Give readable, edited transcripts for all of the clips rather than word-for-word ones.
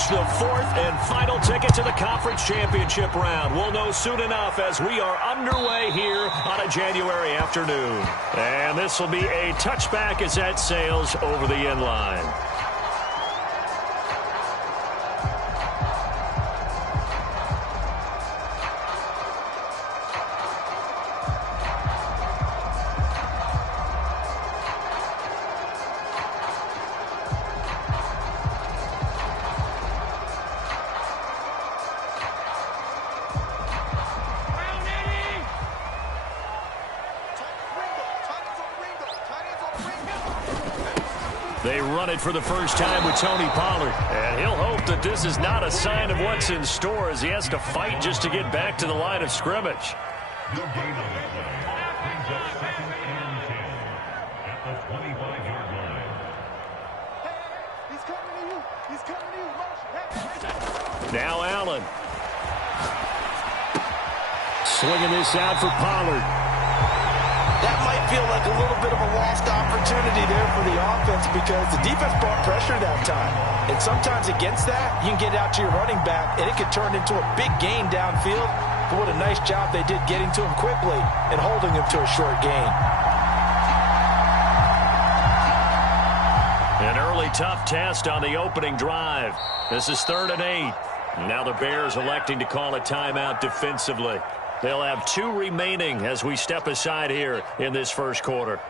clinch the fourth and final ticket to the conference championship round. We'll know soon enough as we are underway here on a January afternoon. And this will be a touchback as that sails over the end line. They run it for the first time with Tony Pollard. And he'll hope that this is not a sign of what's in store as he has to fight just to get back to the line of scrimmage. No gain on that play. Brings up 2nd and 10 at the 25-yard line. He's coming to you. He's coming to you. Motion. Now Allen. Slinging this out for Pollard. That might feel like a little bit of a lost opportunity there for the offense because the defense brought pressure that time. And sometimes against that, you can get out to your running back, and it could turn into a big gain downfield. But what a nice job they did getting to him quickly and holding him to a short gain. An early tough test on the opening drive. This is 3rd and 8. Now the Bears electing to call a timeout defensively. They'll have 2 remaining as we step aside here in this first quarter.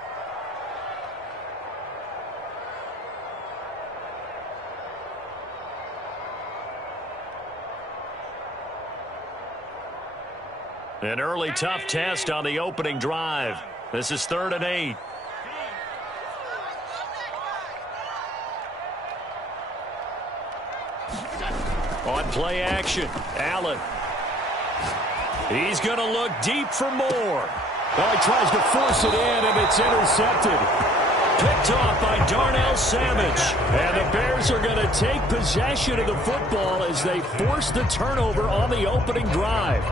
An early tough test on the opening drive. This is 3rd and 8. On play action, Allen. He's going to look deep for more. Well, he tries to force it in, and it's intercepted. Picked off by Darnell Savage. And the Bears are going to take possession of the football as they force the turnover on the opening drive.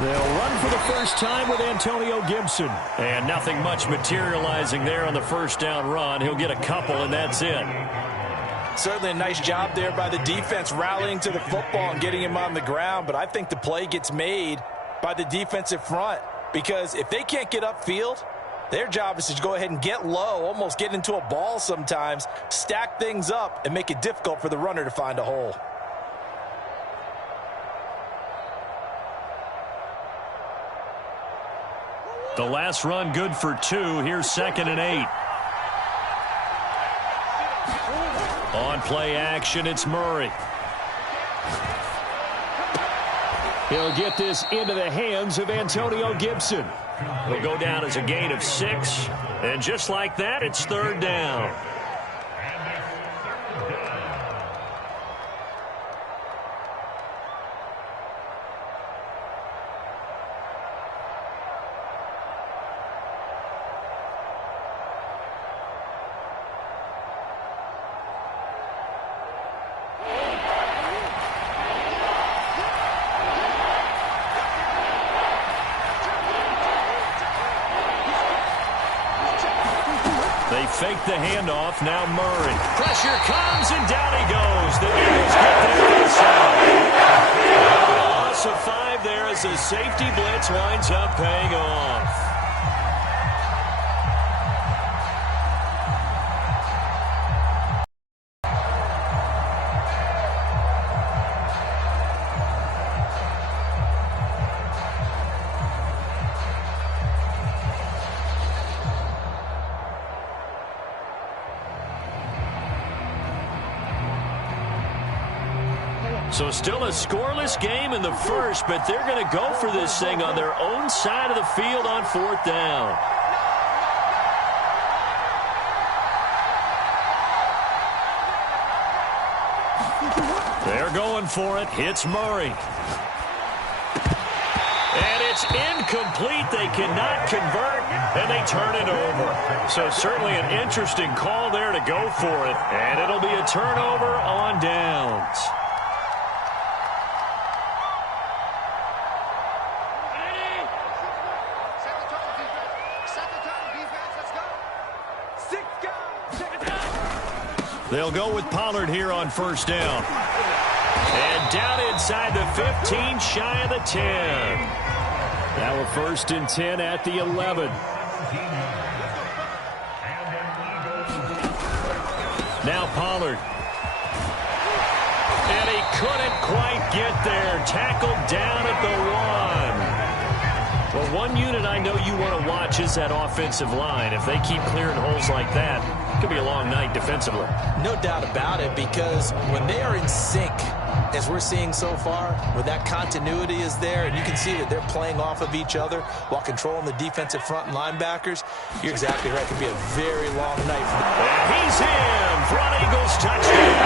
They'll run for the first time with Antonio Gibson. And nothing much materializing there on the first down run. He'll get a couple, and that's it. Certainly a nice job there by the defense rallying to the football and getting him on the ground. But I think the play gets made by the defensive front. Because if they can't get upfield, their job is to go ahead and get low, almost get into a ball sometimes, stack things up, and make it difficult for the runner to find a hole. The last run good for 2. Here's 2nd and 8. On play action, it's Murray. He'll get this into the hands of Antonio Gibson. It'll go down as a gain of 6. And just like that, it's 3rd down. They fake the handoff. Now Murray. Pressure comes, and down he goes. The Eagles get there inside. Loss of 5 there as the safety blitz winds up paying off. So still a scoreless game in the first, but they're going to go for this thing on their own side of the field on 4th down. They're going for it. Hits Murray. And it's incomplete. They cannot convert, and they turn it over. So certainly an interesting call there to go for it. And it'll be a turnover on downs. They'll go with Pollard here on 1st down. And down inside the 15, shy of the 10. Now a 1st and 10 at the 11. Now Pollard. And he couldn't quite get there. Tackled down at the 1. Well, one unit I know you want to watch is that offensive line. If they keep clearing holes like that, it could be a long night defensively. No doubt about it, because when they are in sync, as we're seeing so far, where that continuity is there, and you can see that they're playing off of each other while controlling the defensive front and linebackers, you're exactly right. It could be a very long night for them. And he's in. Front Eagles touchdown.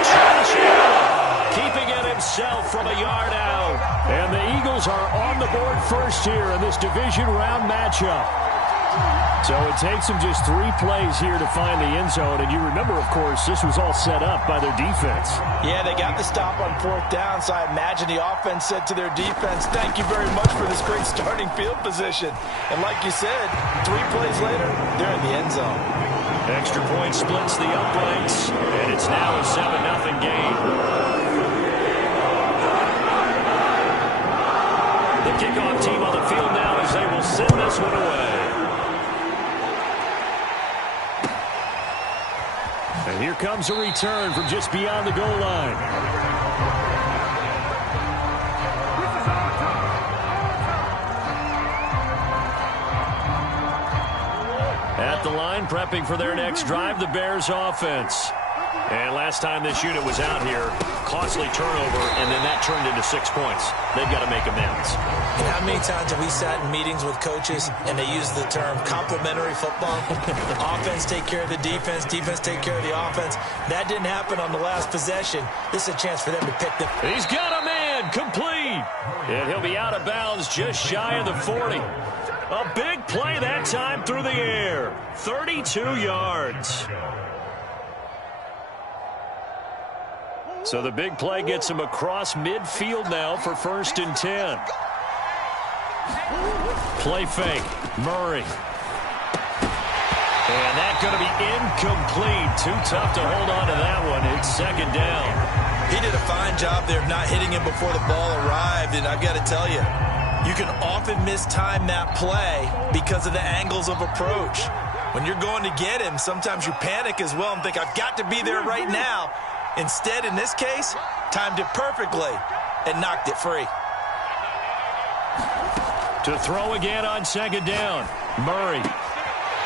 Josh Allen keeping it himself from a yard out. And the Eagles are on the board first here in this division round matchup. So it takes them just 3 plays here to find the end zone. And you remember, of course, this was all set up by their defense. Yeah, they got the stop on 4th down, so I imagine the offense said to their defense, thank you very much for this great starting field position. And like you said, 3 plays later, they're in the end zone. Extra point splits the uprights, and it's now a 7-0 game. The kickoff team on the field now as they will send this one away. And here comes a return from just beyond the goal line. At the line, prepping for their next drive, the Bears offense. And last time this unit was out here, costly turnover, and then that turned into 6 points. They've got to make amends. And how many times have we sat in meetings with coaches and they use the term complementary football? Offense take care of the defense, defense take care of the offense. That didn't happen on the last possession. This is a chance for them to pick them. He's got a man, complete. And he'll be out of bounds just shy of the 40. A big play that time through the air. 32 yards. So the big play gets him across midfield now for 1st and 10. Play fake. Murray. And that's going to be incomplete. Too tough to hold on to that one. It's 2nd down. He did a fine job there of not hitting him before the ball arrived. And I've got to tell you, you can often mistime that play because of the angles of approach. When you're going to get him, sometimes you panic as well and think, I've got to be there right now. Instead, in this case, timed it perfectly and knocked it free. To throw again on 2nd down. Murray.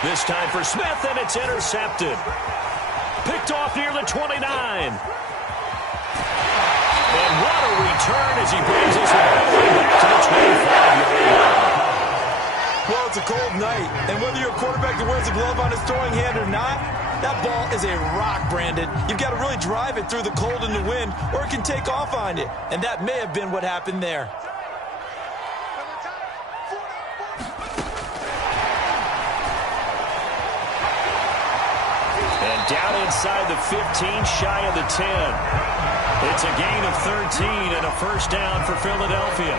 This time for Smith, and it's intercepted. Picked off near the 29. And what a return as he brings us all the way back to the 25-yard line. Well, it's a cold night, and whether you're a quarterback that wears a glove on his throwing hand or not, that ball is a rock, Brandon. You've got to really drive it through the cold and the wind, or it can take off on you. And that may have been what happened there. And down inside the 15, shy of the 10. It's a gain of 13 and a 1st down for Philadelphia.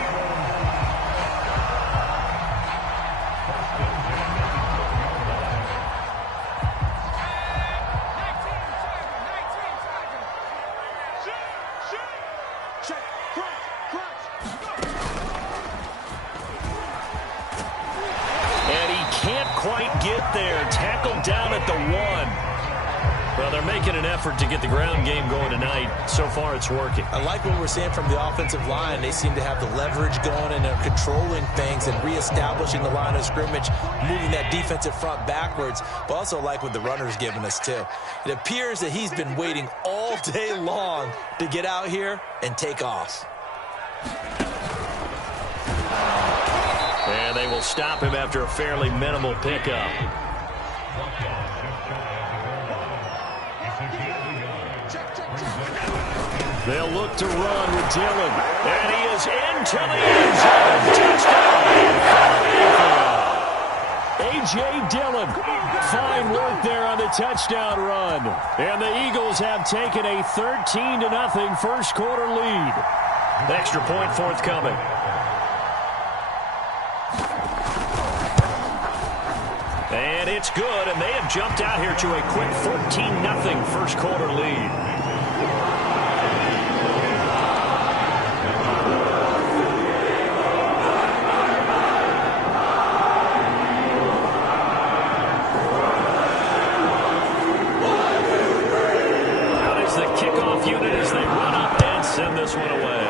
And he can't quite get there. Tackled down at the 1. Well, they're making an effort to get the ground game going tonight. So far, it's working. I like what we're seeing from the offensive line. They seem to have the leverage going and they're controlling things and reestablishing the line of scrimmage, moving that defensive front backwards, but also like what the runner's giving us, too. It appears that he's been waiting all day long to get out here and take off. And they will stop him after a fairly minimal pickup. They'll look to run with Dillon. And he is into the end zone. Touchdown. A.J. Dillon. Fine work there on the touchdown run. And the Eagles have taken a 13-0 first quarter lead. Extra point forthcoming. And it's good, and they have jumped out here to a quick 14-0 first quarter lead. Unit as they run up and send this one away.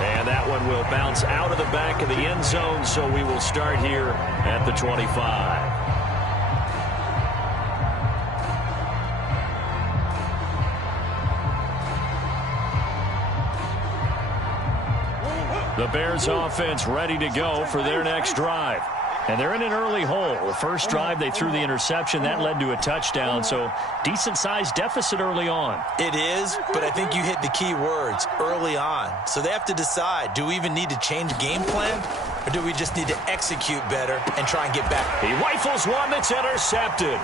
And that one will bounce out of the back of the end zone, so we will start here at the 25. The Bears offense ready to go for their next drive. And they're in an early hole. The first drive, they threw the interception. That led to a touchdown, so decent-sized deficit early on. It is, but I think you hit the key words, early on. So they have to decide, do we even need to change game plan, or do we just need to execute better and try and get back? He rifles one that's intercepted.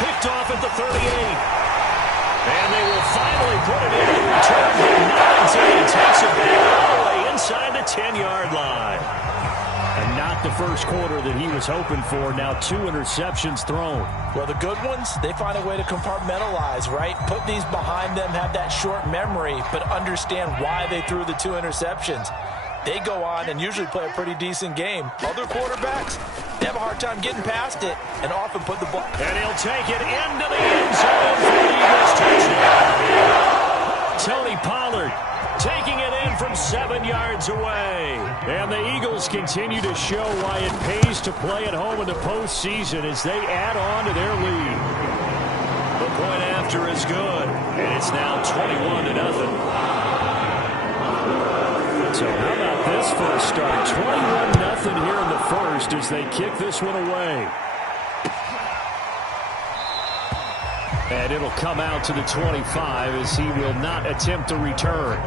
Picked off at the 38. And they will finally put it in the return. Not until he takes it back all the way inside the 10-yard line. And not the first quarter that he was hoping for. Now 2 interceptions thrown. Well, the good ones, they find a way to compartmentalize, right? Put these behind them, have that short memory, but understand why they threw the 2 interceptions. They go on and usually play a pretty decent game. Other quarterbacks, they have a hard time getting past it and often put the ball. And he'll take it into the end zone for the Eagles touchdown. Tony Pollard taking it in from 7 yards away. And the Eagles continue to show why it pays to play at home in the postseason as they add on to their lead. The point after is good, and it's now 21-0. So how about this for a start? 21-0 here in the first as they kick this one away. And it'll come out to the 25 as he will not attempt to return.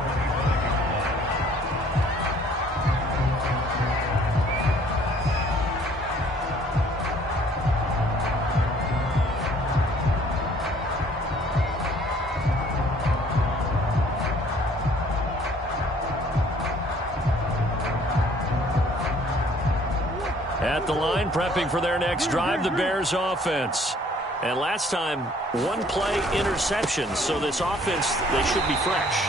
At the line, prepping for their next drive, the Bears offense. And last time, 1-play interception, so this offense, they should be fresh.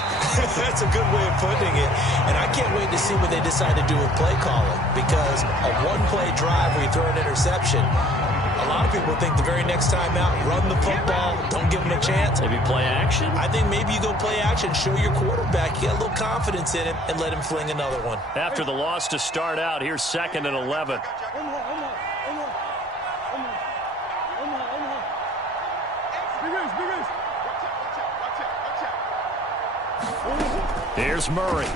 That's a good way of putting it. And I can't wait to see what they decide to do with play calling, because a 1-play drive where you throw an interception, a lot of people think the very next time out, run the football, don't give them a chance. Maybe play action? I think maybe you go play action, show your quarterback, you got a little confidence in him, and let him fling another one. After the loss to start out, here's 2nd and 11. Here's Murray.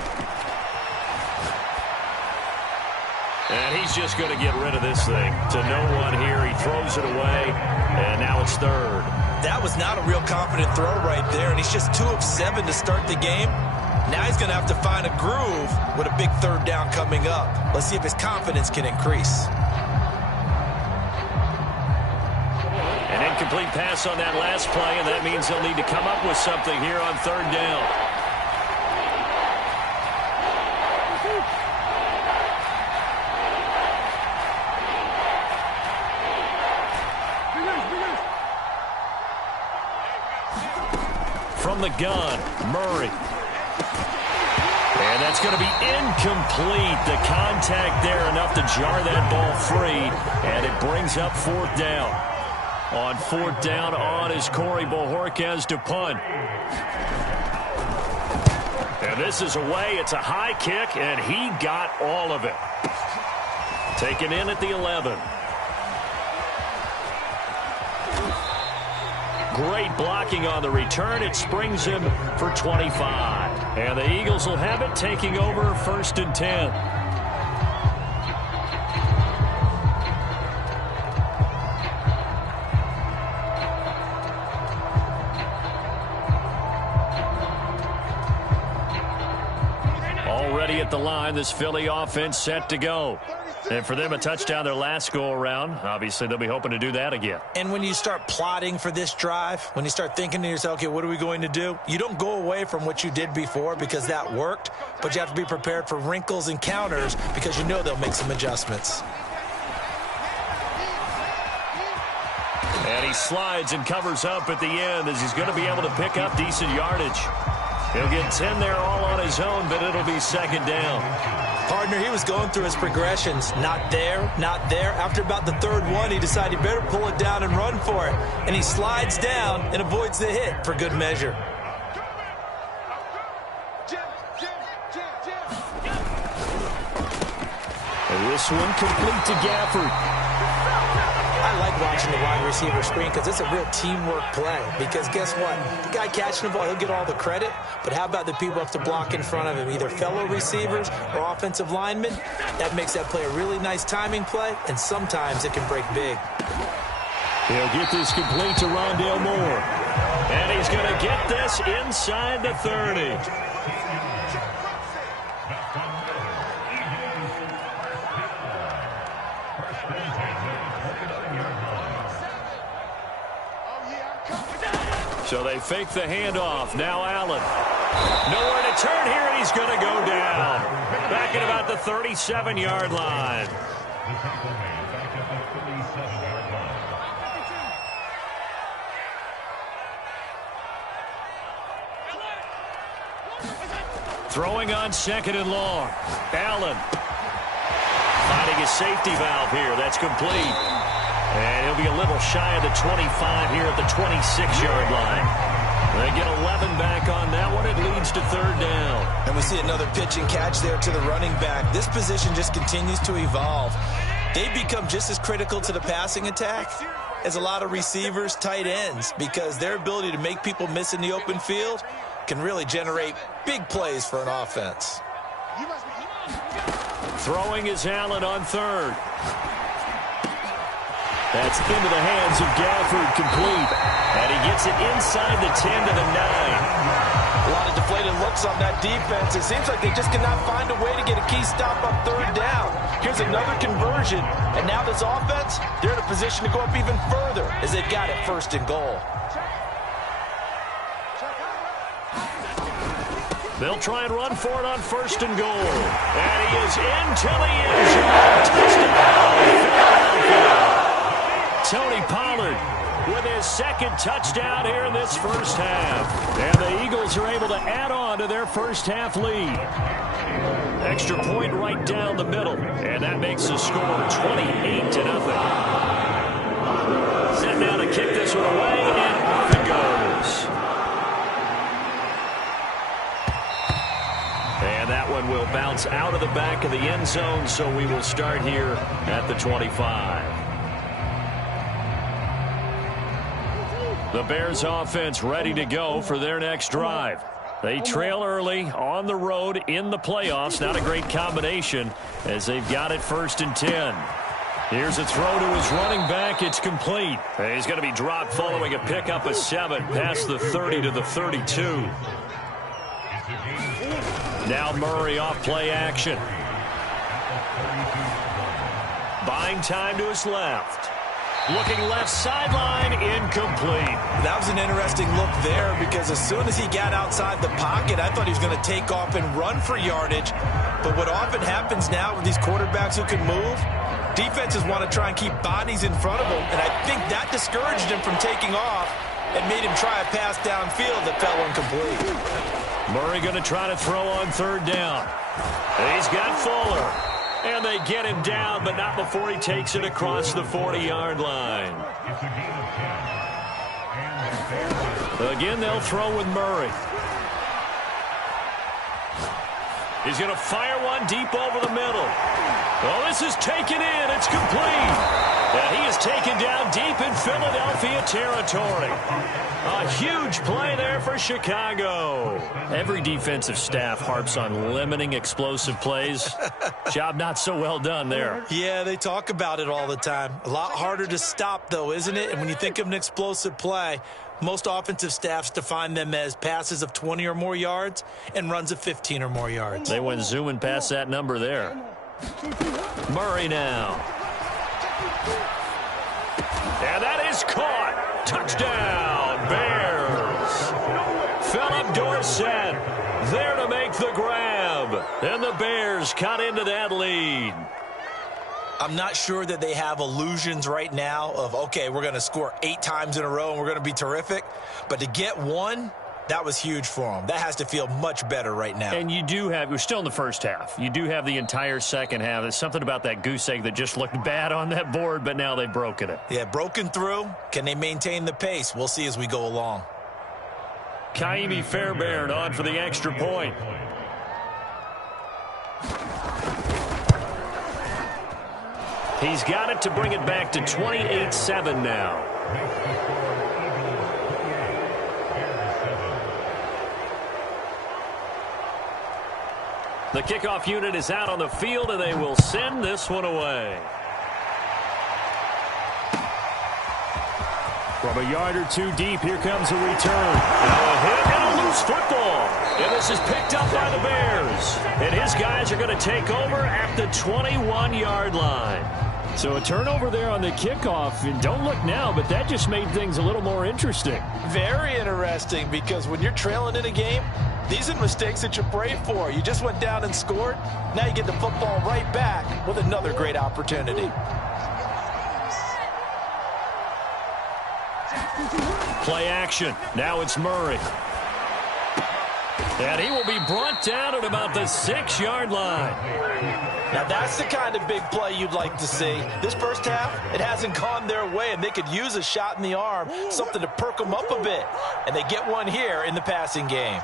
And he's just going to get rid of this thing. To no one here. He throws it away. And now it's 3rd. That was not a real confident throw right there. And he's just 2 of 7 to start the game. Now he's going to have to find a groove with a big 3rd down coming up. Let's see if his confidence can increase. An incomplete pass on that last play, and that means he'll need to come up with something here on 3rd down. From the gun, Murray. And that's going to be incomplete. The contact there enough to jar that ball free, and it brings up fourth down. On fourth down on is Corey Bojorquez to punt. And this is away. It's a high kick, and he got all of it. Taken in at the 11. Great blocking on the return. It springs him for 25. And the Eagles will have it, taking over 1st and 10. Already at the line, this Philly offense set to go. And for them, a touchdown their last go-around. Obviously, they'll be hoping to do that again. And when you start plotting for this drive, when you start thinking to yourself, okay, what are we going to do? You don't go away from what you did before because that worked, but you have to be prepared for wrinkles and counters because you know they'll make some adjustments. And he slides and covers up at the end as he's going to be able to pick up decent yardage. He'll get 10 there all on his own, but it'll be 2nd down. Partner, he was going through his progressions. Not there, not there. After about the 3rd one, he decided he better pull it down and run for it. And he slides down and avoids the hit for good measure. And this one complete to Gafford. I like watching the wide receiver screen because it's a real teamwork play. Because guess what? The guy catching the ball, he'll get all the credit. But how about the people who have to block in front of him, either fellow receivers or offensive linemen? That makes that play a really nice timing play, and sometimes it can break big. He'll get this complete to Rondale Moore. And he's going to get this inside the 30. So they fake the handoff. Now Allen. Nowhere to turn here, and he's going to go down. Back at about the 37-yard line. Throwing on 2nd and long. Allen. Finding a safety valve here. That's complete. And he'll be a little shy of the 25 here at the 26-yard line. They get 11 back on that one. It leads to 3rd down. And we see another pitch and catch there to the running back. This position just continues to evolve. They become just as critical to the passing attack as a lot of receivers, tight ends, because their ability to make people miss in the open field can really generate big plays for an offense. Throwing is Allen on 3rd. That's into the hands of Gafford, complete. And he gets it inside the 10 to the 9. A lot of deflated looks on that defense. It seems like they just cannot find a way to get a key stop on 3rd down. Here's another conversion. And now this offense, they're in a position to go up even further as they've got it 1st and goal. They'll try and run for it on 1st and goal. And he is into the end zone. Touchdown. Tony Pollard with his 2nd touchdown here in this 1st half. And the Eagles are able to add on to their 1st half lead. Extra point right down the middle. And that makes the score 28-0. Set now to kick this one away, and off it goes. And that one will bounce out of the back of the end zone, so we will start here at the 25. The Bears offense ready to go for their next drive. They trail early on the road in the playoffs. Not a great combination as they've got it 1st and 10. Here's a throw to his running back. It's complete. He's going to be dropped following a pickup of 7 past the 30 to the 32. Now Murray off play action. Buying time to his left. Looking left sideline, incomplete. That was an interesting look there because as soon as he got outside the pocket, I thought he was going to take off and run for yardage. But what often happens now with these quarterbacks who can move, defenses want to try and keep bodies in front of them. And I think that discouraged him from taking off and made him try a pass downfield that fell incomplete. Murray going to try to throw on third down. He's got Fuller. And they get him down, but not before he takes it across the 40-yard line. It's a gain of 10. Again, they'll throw with Murray. He's going to fire one deep over the middle. Oh, this is taken in. It's complete. And he is taken down deep in Philadelphia territory. A huge play there for Chicago. Every defensive staff harps on limiting explosive plays. Job not so well done there. Yeah, they talk about it all the time. A lot harder to stop, though, isn't it? And when you think of an explosive play, most offensive staffs define them as passes of 20 or more yards and runs of 15 or more yards. They went zooming past that number there. Murray now. And that is caught. Touchdown, Bears. Philip Dorsett there to make the grab. And the Bears cut into that lead. I'm not sure that they have illusions right now of, okay, we're going to score 8 times in a row and we're going to be terrific. But to get one, that was huge for them. That has to feel much better right now. And you do have, we're still in the first half. You do have the entire second half. There's something about that goose egg that just looked bad on that board, but now they've broken it. Yeah, broken through. Can they maintain the pace? We'll see as we go along. Kaimi Fairbairn on for the extra point. He's got it to bring it back to 28-7 now. The kickoff unit is out on the field, and they will send this one away. From a yard or two deep, here comes a return. Now a hit and a loose football. And this is picked up by the Bears. And his guys are going to take over at the 21-yard line. So a turnover there on the kickoff. And don't look now, but that just made things a little more interesting. Very interesting, because when you're trailing in a game, these are mistakes that you pray for. You just went down and scored. Now you get the football right back with another great opportunity. Play action. Now it's Murray. And he will be brought down at about the 6-yard line. Now that's the kind of big play you'd like to see. This first half, it hasn't gone their way, and they could use a shot in the arm, something to perk them up a bit. And they get one here in the passing game.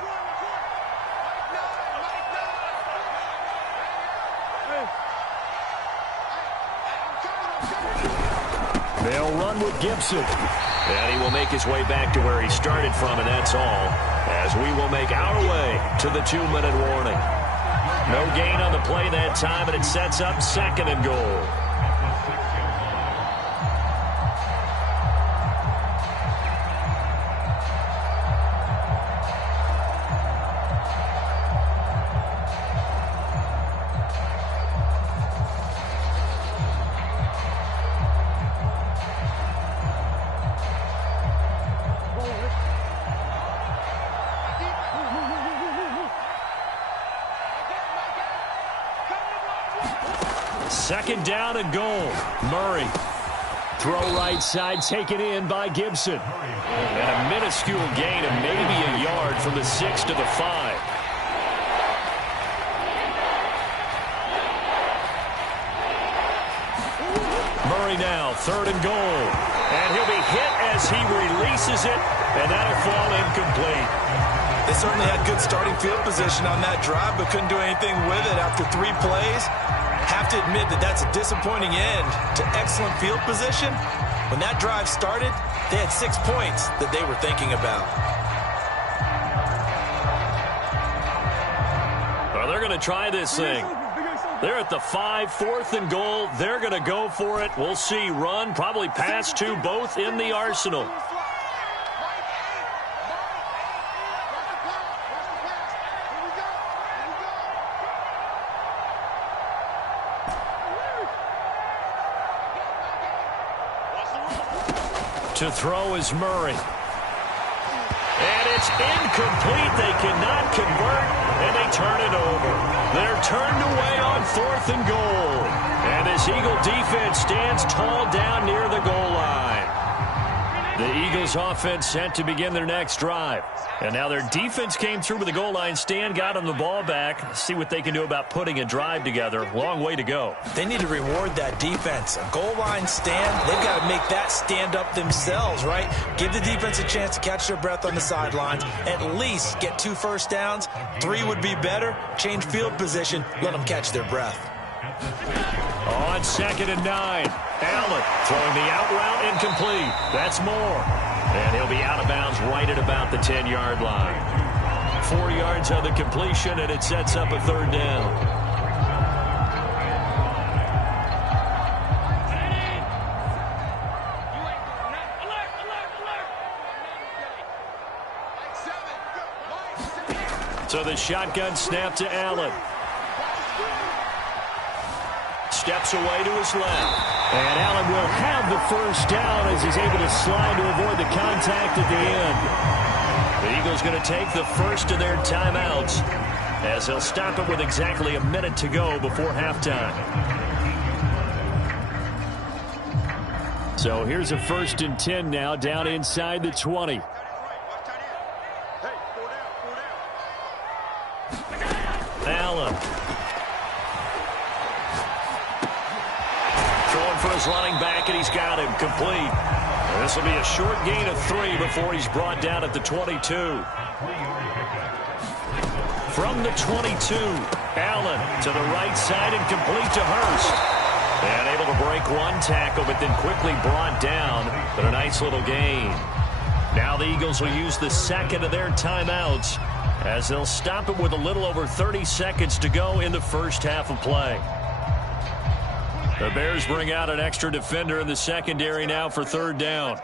They'll run with Gibson. And he will make his way back to where he started from, and that's all, as we will make our way to the 2-minute warning. No gain on the play that time, and it sets up 2nd and goal. Second down and goal. Murray. Throw right side, taken in by Gibson. And a minuscule gain of maybe a yard from the 6 to the 5. Murray now, 3rd and goal. And he'll be hit as he releases it, and that'll fall incomplete. They certainly had good starting field position on that drive, but couldn't do anything with it after 3 plays. Have to admit that that's a disappointing end to excellent field position. When that drive started, they had 6 points that they were thinking about. Well, they're going to try this thing. They're at the 5, 4th and goal. They're going to go for it. We'll see. Run, probably pass to both in the arsenal. To throw is Murray. And it's incomplete. They cannot convert, and they turn it over. They're turned away on 4th and goal. And this Eagle defense stands tall down near the goal line. The Eagles offense set to begin their next drive. And now their defense came through with the goal line stand, got them the ball back. See what they can do about putting a drive together. Long way to go. They need to reward that defense. A goal line stand, they've got to make that stand up themselves, right? Give the defense a chance to catch their breath on the sidelines. At least get 2 first downs. 3 would be better. Change field position. Let them catch their breath. On 2nd and 9. Allen throwing the out route incomplete. That's Moore. And he'll be out of bounds right at about the 10-yard line. 4 yards on the completion, and it sets up a 3rd down. So the shotgun snap to Allen. Steps away to his left. And Allen will have the first down as he's able to slide to avoid the contact at the end. The Eagles going to take the first of their timeouts as they'll stop it with exactly a minute to go before halftime. So here's a 1st and 10 now down inside the 20. Allen. For his running back, and he's got him complete. This will be a short gain of 3 before he's brought down at the 22. From the 22, Allen to the right side and complete to Hurst. And able to break 1 tackle, but then quickly brought down. But a nice little gain. Now the Eagles will use the 2nd of their timeouts as they'll stop it with a little over 30 seconds to go in the first half of play. The Bears bring out an extra defender in the secondary now for 3rd down.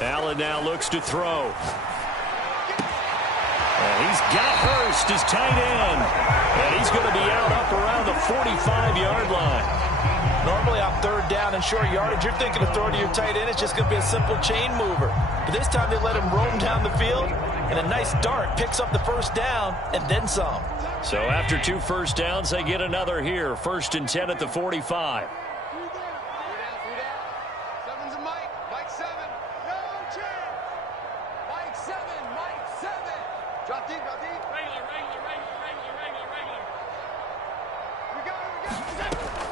Allen now looks to throw. And he's got Hurst, his tight end. And he's going to be out up around the 45-yard line. Normally on 3rd down and short yardage, you're thinking of throwing to your tight end. It's just going to be a simple chain mover. But this time they let him roam down the field, and a nice dart picks up the first down and then some. So after 2 first downs, they get another here. 1st and 10 at the 45.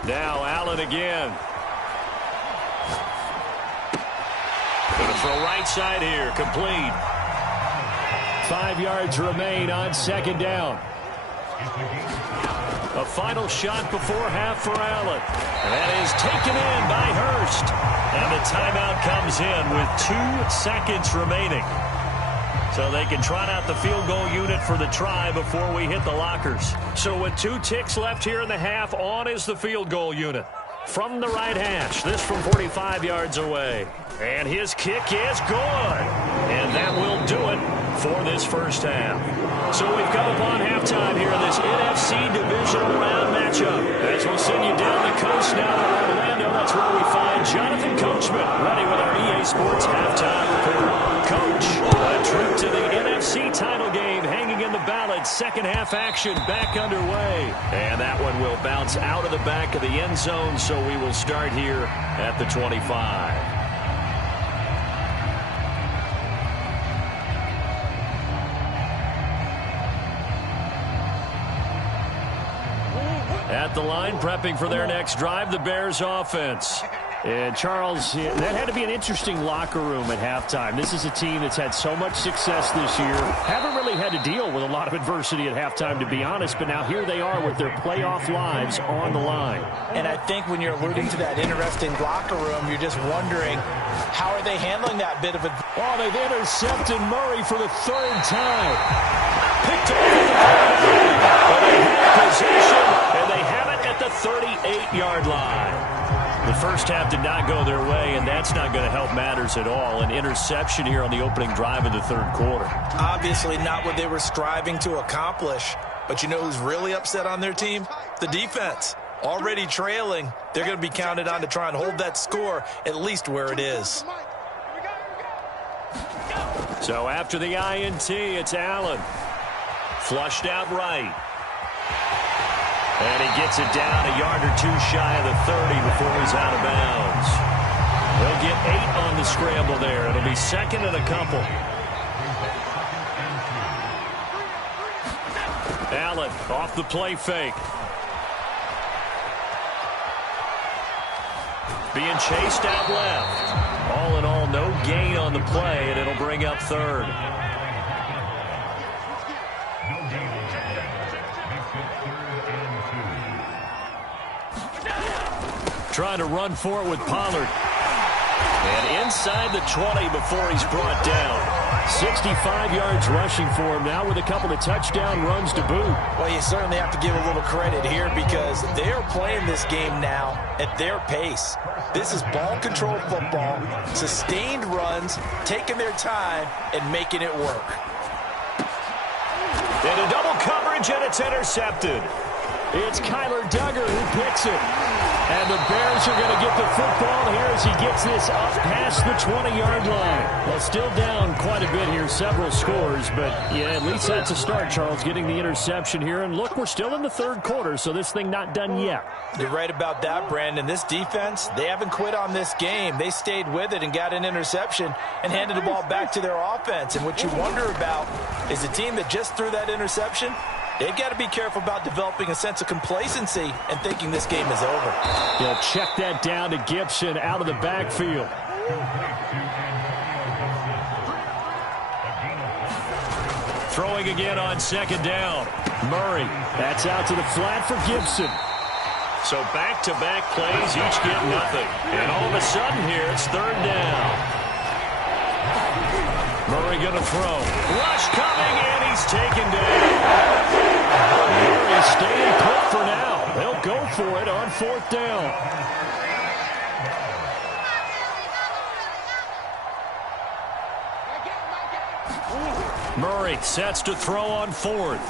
Now Allen again. Going to throw right side here. Complete. 5 yards remain on 2nd down. A final shot before half for Allen. And that is taken in by Hurst. And the timeout comes in with 2 seconds remaining. So they can trot out the field goal unit for the try before we hit the lockers. So with 2 ticks left here in the half, on is the field goal unit. From the right hash, this from 45 yards away. And his kick is good. And that will do it for this first half. So we've come upon halftime here in this NFC divisional round matchup. As we'll send you down the coast now to Orlando, that's where we find Jonathan Coachman ready with our EA Sports halftime report. Coach, a trip to the NFC title game hanging in the balance. Second half action back underway. And that one will bounce out of the back of the end zone, so we will start here at the 25. At the line, prepping for their next drive, the Bears offense. And Charles, that had to be an interesting locker room at halftime. This is a team that's had so much success this year. Haven't really had to deal with a lot of adversity at halftime, to be honest, but now here they are with their playoff lives on the line. And I think when you're alluding to that interesting locker room, you're just wondering, how are they handling that bit of it? Oh, they've intercepted Murray for the 3rd time. Picked off at the 39. But they have possession, and they have it at the 38-yard line. The first half did not go their way, and that's not going to help matters at all. An interception here on the opening drive of the 3rd quarter. Obviously not what they were striving to accomplish. But you know who's really upset on their team? The defense. Already trailing. They're going to be counted on to try and hold that score at least where it is. So after the INT, it's Allen. Flushed out right. And he gets it down a yard or two shy of the 30 before he's out of bounds. He'll get 8 on the scramble there. It'll be second and a couple. Allen off the play fake. Being chased out left. All in all, no gain on the play, and it'll bring up third. Trying to run for it with Pollard. And inside the 20 before he's brought down. 65 yards rushing for him now with a couple of touchdown runs to boot. Well, you certainly have to give a little credit here because they are playing this game now at their pace. This is ball control football, sustained runs, taking their time, and making it work. Into double coverage, and it's intercepted. It's Kyler Duggar who picks it. And the Bears are going to get the football here as he gets this up past the 20-yard line. Well, still down quite a bit here, several scores, but yeah, at least that's a start, Charles, getting the interception here. And look, we're still in the third quarter, so this thing not done yet. You're right about that, Brandon. This defense, they haven't quit on this game. They stayed with it and got an interception and handed the ball back to their offense. And what you wonder about is the team that just threw that interception, they've got to be careful about developing a sense of complacency and thinking this game is over. They'll check that down to Gibson out of the backfield. Throwing again on second down. Murray. That's out to the flat for Gibson. So back-to-back plays, each get nothing. And all of a sudden here, it's third down. Murray going to throw. Rush coming, and he's taken down. Murray staying put for now. They'll go for it on fourth down. Murray sets to throw on fourth.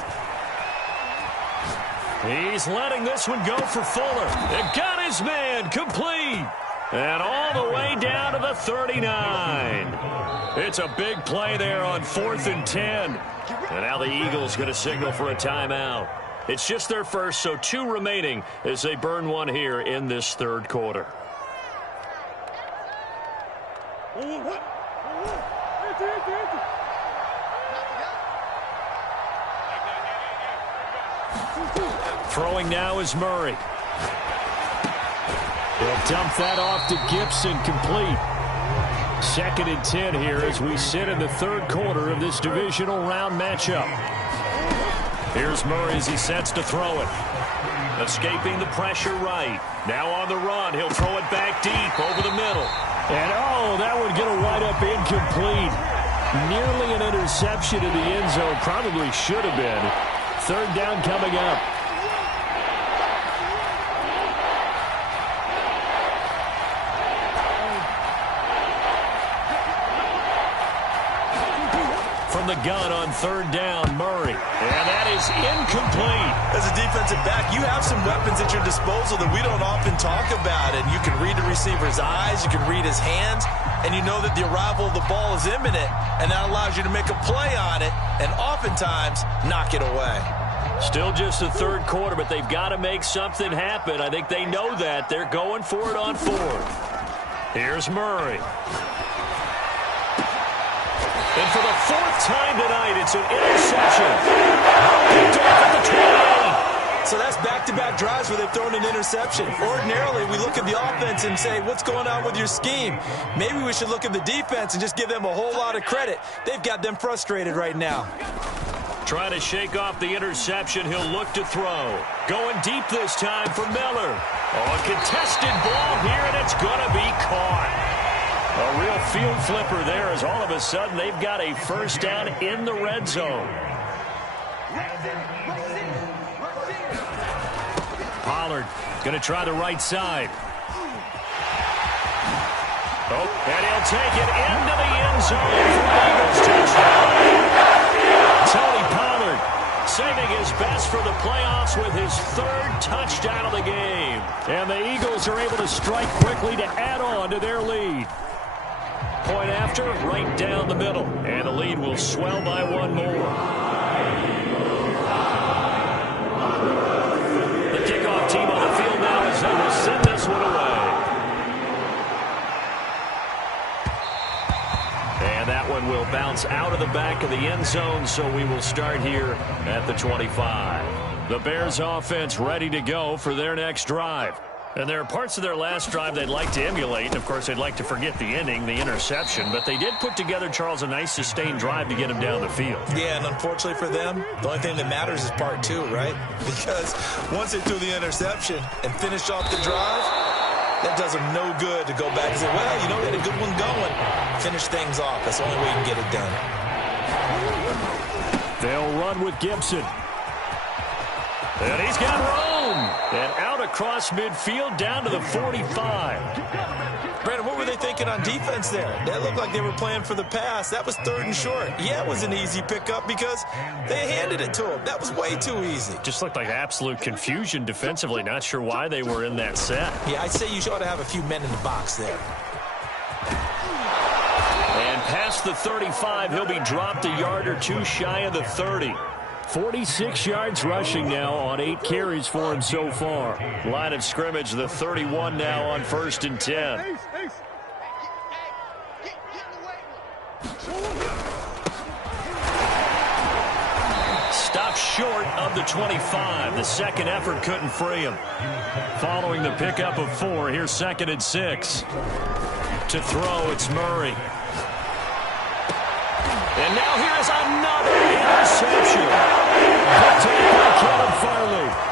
He's letting this one go for Fuller. It got his man complete. And all the way down to the 39. It's a big play there on 4th and 10. And now the Eagles going to signal for a timeout. It's just their first, so 2 remaining as they burn one here in this third quarter. Throwing now is Murray. He'll dump that off to Gibson, complete. 2nd and 10 here as we sit in the third quarter of this divisional round matchup. Here's Murray as he sets to throw it. Escaping the pressure right. Now on the run. He'll throw it back deep over the middle. And oh, that would get a wide up incomplete. Nearly an interception in the end zone. Probably should have been. Third down coming up. The gun on third down, Murray. And that is incomplete. As a defensive back, you have some weapons at your disposal that we don't often talk about. And you can read the receiver's eyes, you can read his hands, and you know that the arrival of the ball is imminent. And that allows you to make a play on it and oftentimes knock it away. Still just the third quarter, but they've got to make something happen. I think they know that. They're going for it on fourth. Here's Murray. And for the 4th time tonight, it's an interception. Picked off at the 28. So that's back-to-back drives where they've thrown an interception. Ordinarily, we look at the offense and say, what's going on with your scheme? Maybe we should look at the defense and just give them a whole lot of credit. They've got them frustrated right now. Trying to shake off the interception. He'll look to throw. Going deep this time for Miller. Oh, a contested ball here, and it's going to be caught. A real field flipper there as all of a sudden they've got a first down in the red zone. Pollard going to try the right side. Oh, and he'll take it into the end zone for the Eagles touchdown. Tony Pollard saving his best for the playoffs with his 3rd touchdown of the game. And the Eagles are able to strike quickly to add on to their lead. point after, right down the middle. And the lead will swell by one more. The kickoff team on the field now as they will send this one away. And that one will bounce out of the back of the end zone, so we will start here at the 25. The Bears offense ready to go for their next drive. And there are parts of their last drive they'd like to emulate. And, of course, they'd like to forget the inning, the interception. But they did put together, Charles, a nice sustained drive to get him down the field. Yeah, and unfortunately for them, the only thing that matters is part two, right? Because once they threw the interception and finished off the drive, that does them no good to go back and say, well, you know, we had a good one going. Finish things off. That's the only way you can get it done. They'll run with Gibson. And he's got room. And out across midfield down to the 45. Brandon, what were they thinking on defense there? That looked like they were playing for the pass. That was 3rd and short. Yeah, it was an easy pickup because they handed it to him. That was way too easy. Just looked like absolute confusion defensively. Not sure why they were in that set. Yeah, I'd say you ought to have a few men in the box there. And past the 35, he'll be dropped a yard or two shy of the 30. 46 yards rushing now on 8 carries for him so far. Line of scrimmage, the 31 now on 1st and 10. Stopped short of the 25. The second effort couldn't free him. Following the pickup of 4, here's 2nd and 6. To throw, it's Murray. And now here's another interception.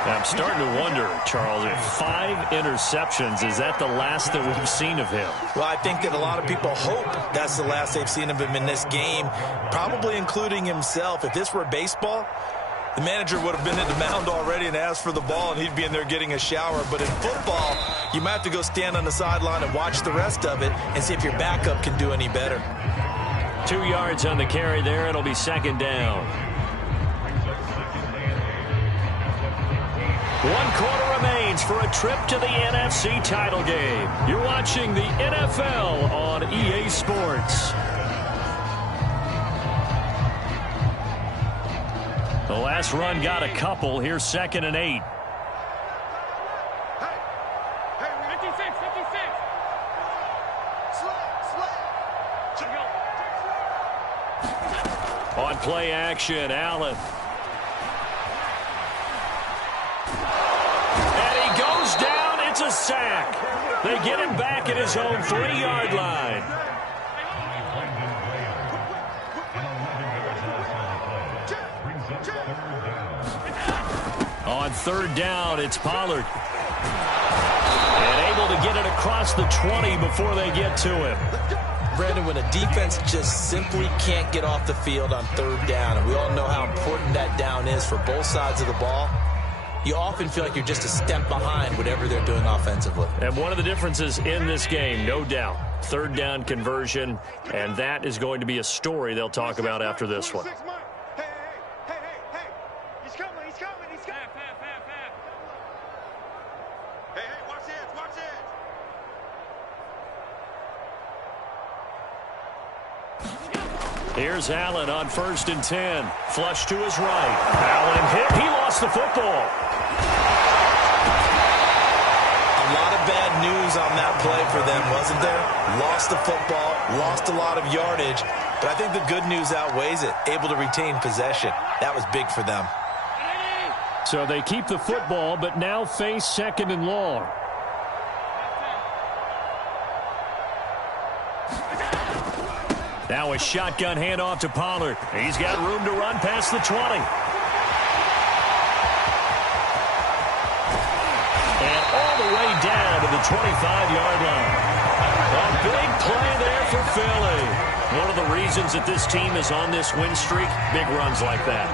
I'm starting to wonder, Charles, if 5 interceptions, is that the last that we've seen of him? Well, I think that a lot of people hope that's the last they've seen of him in this game, probably including himself. If this were baseball, the manager would have been in the mound already and asked for the ball, and he'd be in there getting a shower. But in football, you might have to go stand on the sideline and watch the rest of it and see if your backup can do any better. 2 yards on the carry there. It'll be 2nd down. 1 quarter remains for a trip to the NFC title game. You're watching the NFL on EA Sports. The last run got a couple. Here's 2nd and 8. On play action, Allen. And he goes down. It's a sack. They get him back at his own 3-yard line. On 3rd down, it's Pollard. And able to get it across the 20 before they get to him. Brandon, when a defense just simply can't get off the field on 3rd down, and we all know how important that down is for both sides of the ball, you often feel like you're just a step behind whatever they're doing offensively. And one of the differences in this game, no doubt, 3rd down conversion, and that is going to be a story they'll talk about after this one. Here's Allen on 1st and 10. Flush to his right. Allen hit. He lost the football. A lot of bad news on that play for them, wasn't there? Lost the football, lost a lot of yardage, but I think the good news outweighs it. Able to retain possession. That was big for them. So they keep the football, but now face 2nd and long. Now a shotgun handoff to Pollard. He's got room to run past the 20. And all the way down to the 25-yard line. A big play there for Philly. One of the reasons that this team is on this win streak, big runs like that.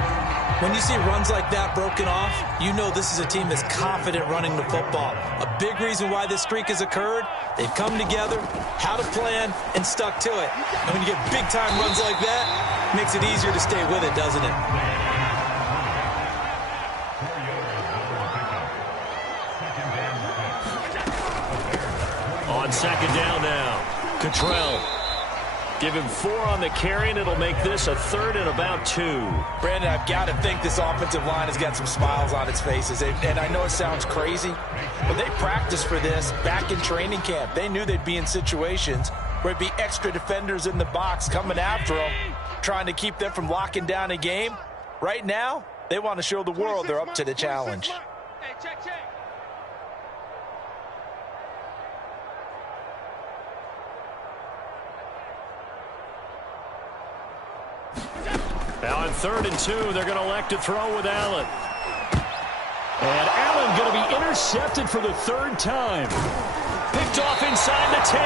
When you see runs like that broken off, you know this is a team that's confident running the football. A big reason why this streak has occurred, they've come together, had a plan, and stuck to it. And when you get big-time runs like that, it makes it easier to stay with it, doesn't it? On 2nd down now, Cottrell. Give him 4 on the carry, and it'll make this a 3rd and about 2. Brandon, I've got to think this offensive line has got some smiles on its faces. And I know it sounds crazy, but they practiced for this back in training camp. They knew they'd be in situations where it'd be extra defenders in the box coming after them, trying to keep them from locking down a game. Right now, they want to show the world they're up to the challenge. Hey, check. Now on 3rd and 2, they're going to elect to throw with Allen. And Allen going to be intercepted for the 3rd time. Picked off inside the 10.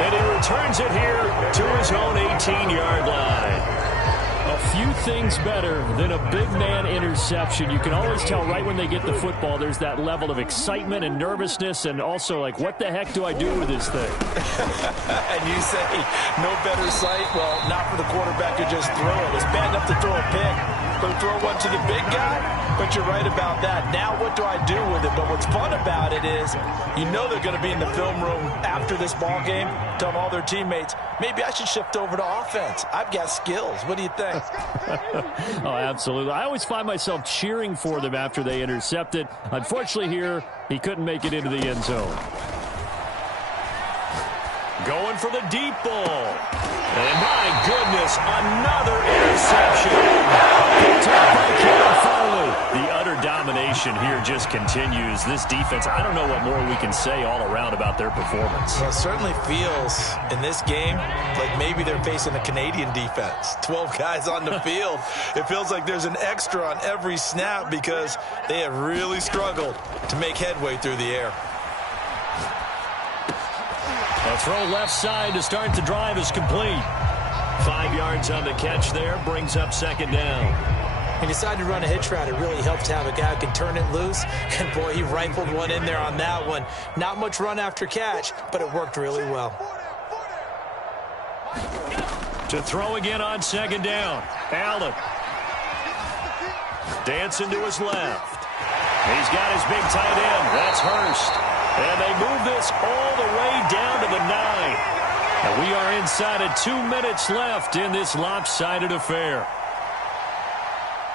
And he returns it here to his own 18-yard line. A few things better than a big man interception. You can always tell right when they get the football, there's that level of excitement and nervousness, and also like, what the heck do I do with this thing? And you say, no better sight? Well, not for the quarterback to just throw it. It's bad enough to throw a pick, but throw one to the big guy? But you're right about that. Now what do I do with it? But what's fun about it is, you know they're going to be in the film room after this ball game, telling all their teammates, maybe I should shift over to offense. I've got skills. What do you think? Oh, absolutely. I always find myself cheering for them after they intercept it. Unfortunately here, he couldn't make it into the end zone. Going for the deep ball. And my goodness, another interception. Picked up by Kevin Farley. The utter domination here just continues. This defense, I don't know what more we can say all around about their performance. Well, it certainly feels in this game like maybe they're facing a Canadian defense. 12 guys on the field. It feels like there's an extra on every snap because they have really struggled to make headway through the air. A throw left side to start the drive is complete. 5 yards on the catch there, brings up 2nd down. He decided to run a hitch route. It really helped to have a guy who can turn it loose. And, boy, he rifled one in there on that one. Not much run after catch, but it worked really well. To throw again on 2nd down. Allen. Dancing to his left. He's got his big tight end. That's Hurst. And they move this all the way down to the 9. And we are inside of 2 minutes left in this lopsided affair.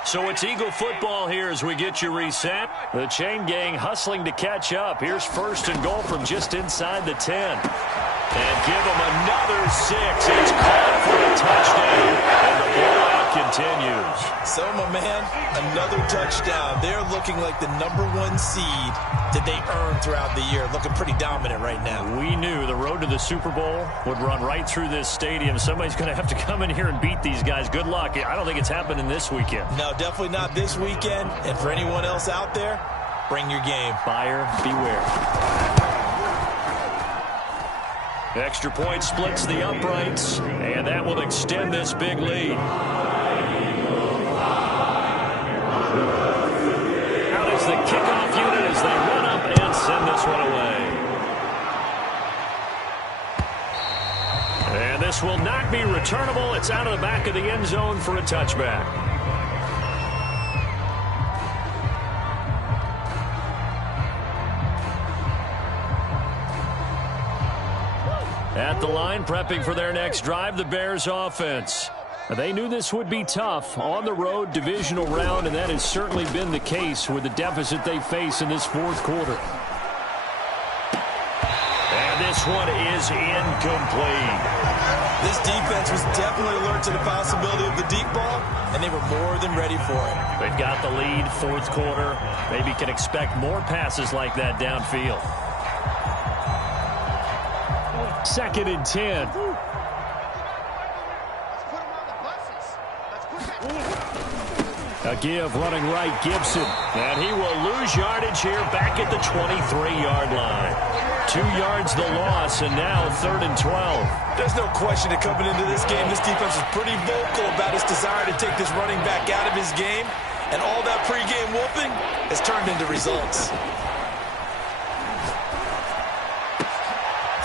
So it's Eagle football here as we get you reset. The chain gang hustling to catch up. Here's 1st and goal from just inside the 10. And give them another 6. It's caught for a touchdown. And the blowout continues. So, my man, another touchdown. They're looking like the #1 seed that they earned throughout the year. Looking pretty dominant right now. We knew the road to the Super Bowl would run right through this stadium. Somebody's going to have to come in here and beat these guys. Good luck. I don't think it's happening this weekend. No, definitely not this weekend. And for anyone else out there, bring your game. Buyer beware. Extra point splits the uprights, and that will extend this big lead. Out is the kickoff unit as they run up and send this one away. And this will not be returnable. It's out of the back of the end zone for a touchback. At the line, prepping for their next drive, the Bears offense. They knew this would be tough on the road, divisional round, and that has certainly been the case with the deficit they face in this 4th quarter. And this one is incomplete. This defense was definitely alert to the possibility of the deep ball, and they were more than ready for it. They've got the lead, 4th quarter. Maybe can expect more passes like that downfield. 2nd and 10. A give running right, Gibson. And he will lose yardage here back at the 23-yard line. 2 yards the loss, and now 3rd and 12. There's no question that coming into this game, this defense is pretty vocal about its desire to take this running back out of his game. And all that pregame whooping has turned into results.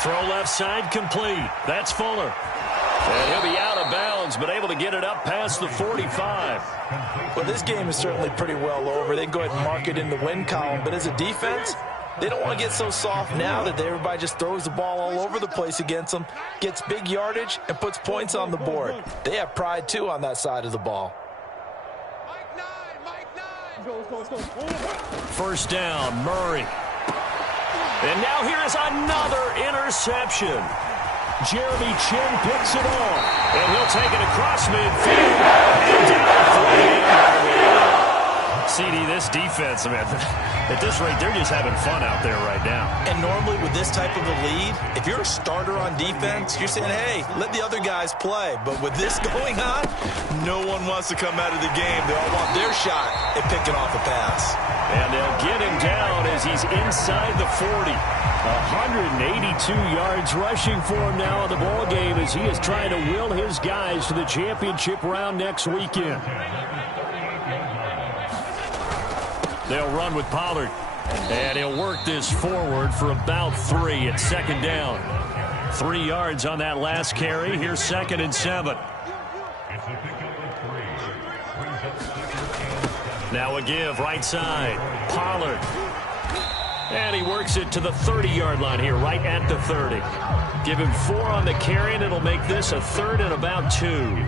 Throw left side complete. That's Fuller. And he'll be out of bounds, but able to get it up past the 45. Well, this game is certainly pretty well over. They can go ahead and mark it in the win column. But as a defense, They don't want to get so soft now that everybody just throws the ball all over the place against them, gets big yardage, and puts points on the board. They have pride, too, on that side of the ball. First down, Murray. And now here is another interception. Jeremy Chin picks it off, and he'll take it across midfield and down 48. CD, this defense, man, at this rate, they're just having fun out there right now. And normally with this type of a lead, if you're a starter on defense, you're saying, hey, let the other guys play. But with this going on, no one wants to come out of the game. They all want their shot at picking off a pass. And they'll get him down as he's inside the 40. 182 yards rushing for him now in the ball game as he is trying to will his guys to the championship round next weekend. They'll run with Pollard, and he'll work this forward for about 3 at second down. 3 yards on that last carry. Here's 2nd and 7. Now a give right side. Pollard. And he works it to the 30-yard line here, right at the 30. Give him 4 on the carry, and it'll make this a 3rd and about 2.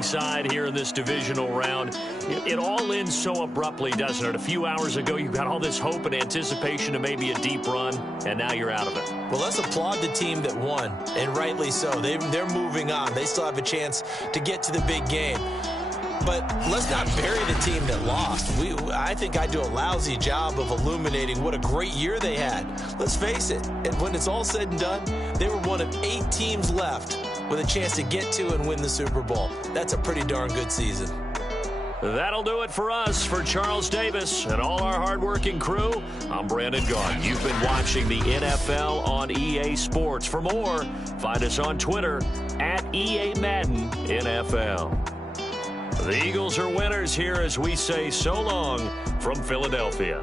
Side here in this divisional round. It all ends so abruptly, doesn't it? A few hours ago, you got all this hope and anticipation of maybe a deep run, and now you're out of it. Well, let's applaud the team that won, and rightly so. They're moving on. They still have a chance to get to the big game. But let's not bury the team that lost. I think I do a lousy job of illuminating what a great year they had. Let's face it, and when it's all said and done, they were one of 8 teams left with a chance to get to and win the Super Bowl. That's a pretty darn good season. That'll do it for us. For Charles Davis and all our hardworking crew, I'm Brandon Gaughan. You've been watching the NFL on EA Sports. For more, find us on Twitter at EA Madden NFL. The Eagles are winners here as we say so long from Philadelphia.